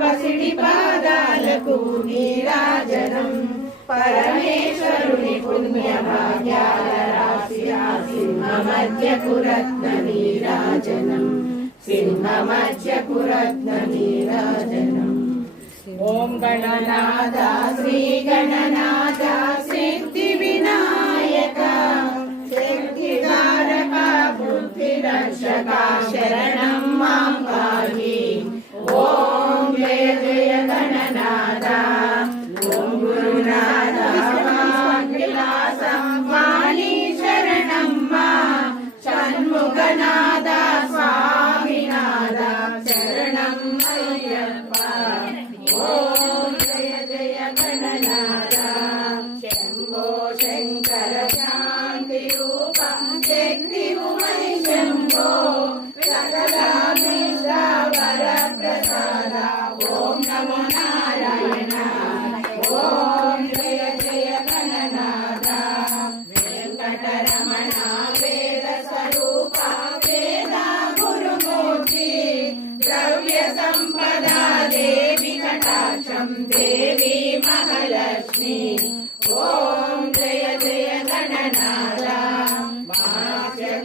పసిడి పాదాలకు నీరాజనం పరమేశ్వరుని పుణ్య భాగ్యాల రాశి సింహ మధ్యకు రత్న నీరాజనం సింహ మధ్యకు రత్న నీరాజనం ఓం గణనాథ శ్రీ గణనాథ సిద్ధి వినాయక శక్తిధారక బుద్ధి రక్షక శరణం మాం పాహి ఓం జయ జయ గణనాథ ఓం గురునాథ విలాసం వాణి శరణం మా షణ్ముఖనాథ స్వామినాథ శరణం అయ్యప్ప ఓం జయ జయ గణనాథ శంభో శంకర శాంతి రూపం శక్తి ఉమై శంభో వర ప్రసాద ఓం నమో నారాయణ ఓం జయ జయ గణనాథ వెంకటరమణ వేద స్వరూప వేద గురుమూర్తి ద్రవ్య సంపద దేవి కటాక్షం దేవి మహాలక్ష్మి ఓం జయ జయ గణనాథ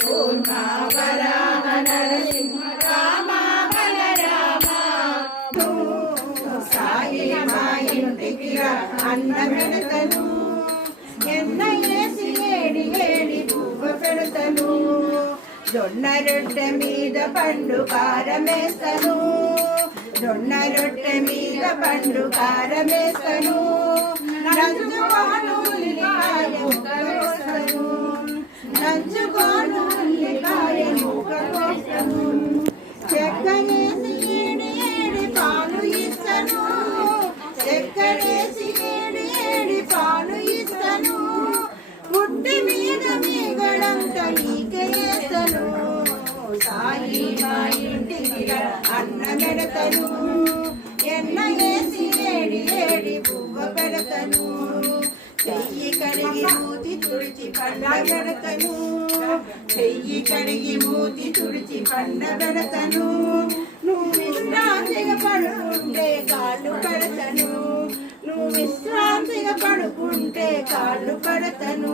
కూర్మ వరాహ నరసింహ రామ బలరామ సాయి మా ఇంటికి అన్న పెడతను ఎన్న ఏసి ఏడి ఏడి పువ్వ పెడతను జొన్న రొట్టె మీద పండు కారమేస్తను జొన్న రొట్టె మీద పండు కారమేస్తను నంచుకోను ఉల్లిపాయ ముక్కలు నంచుకోను ఉల్లిపాయ ముక్కలు చెక్కనేసి ఏడి ఏడి పాలు ఇస్తను చెక్కనేసి ఏడి ఏడి పాలు ఇస్తను గుడ్డి మీద మీగడంత నీకేస్తను సాయి మా ఇంటికి అన్న పెడతను ఎన్న వేసి ఏడి ఏడి పువ్వ పెడతను చెయ్యి కడిగి మూతి తుడిచి పండ పెడతను చెయ్యి కడిగి మూతి తుడిచి పండ పెడతను నువ్వు విశ్రాంతిగా పడుకుంటే కాళ్ళు పెడతను నువ్వు విశ్రాంతిగా పడుకుంటే కాళ్ళు పెడతను